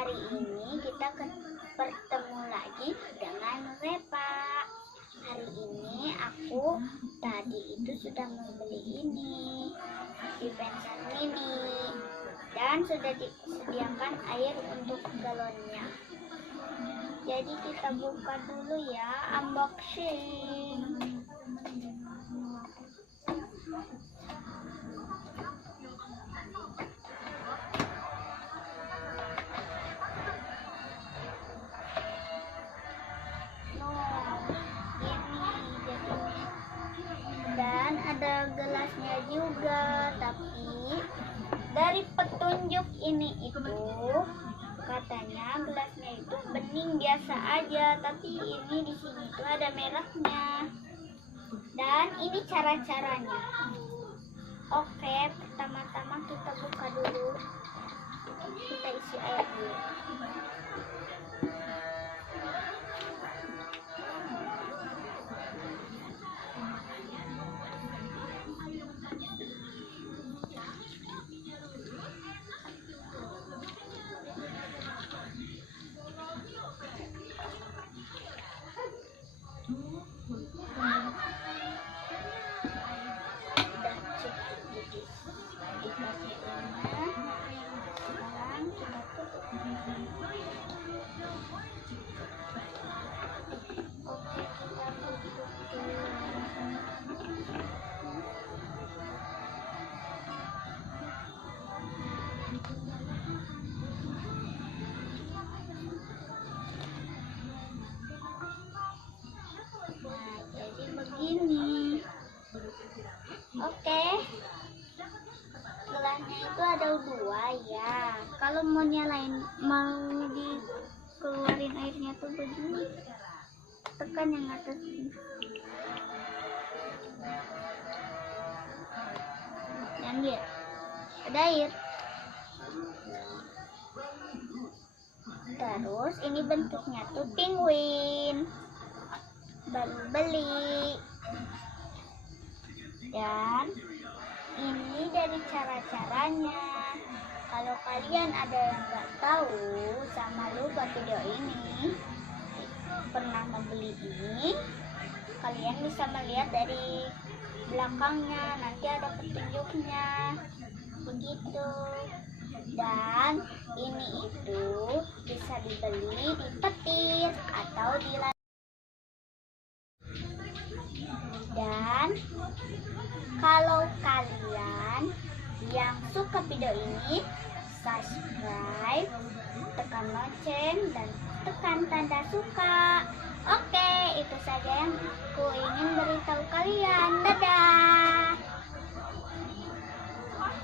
hari ini kita bertemu lagi dengan Repa. Hari ini aku tadi itu sudah membeli ini dispenser mini dan sudah disediakan air untuk galonnya. Jadi kita buka dulu ya, unboxing. Dan ada gelasnya juga, tapi dari petunjuk ini itu katanya gelasnya itu bening biasa aja, tapi ini di sini itu ada mereknya. Dan ini cara-caranya. Oke, pertama-tama kita buka dulu. Kita isi air dulu. Begini. Oke, gelasnya itu ada dua ya. Kalau mau nyalain, mau dikeluarin airnya tuh begini, tekan yang atas ini. Dan lihat, ada air. Terus ini bentuknya tuh penguin. Baru beli. Dan ini dari cara-caranya. Kalau kalian ada yang nggak tahu sama lupa video ini, pernah membeli ini, kalian bisa melihat dari belakangnya, nanti ada petunjuknya begitu. Dan ini itu bisa dibeli di petir atau di Dan kalau kalian yang suka video ini, subscribe, tekan lonceng, dan tekan tanda suka. Oke, itu saja yang aku ingin beritahu kalian. Dadah.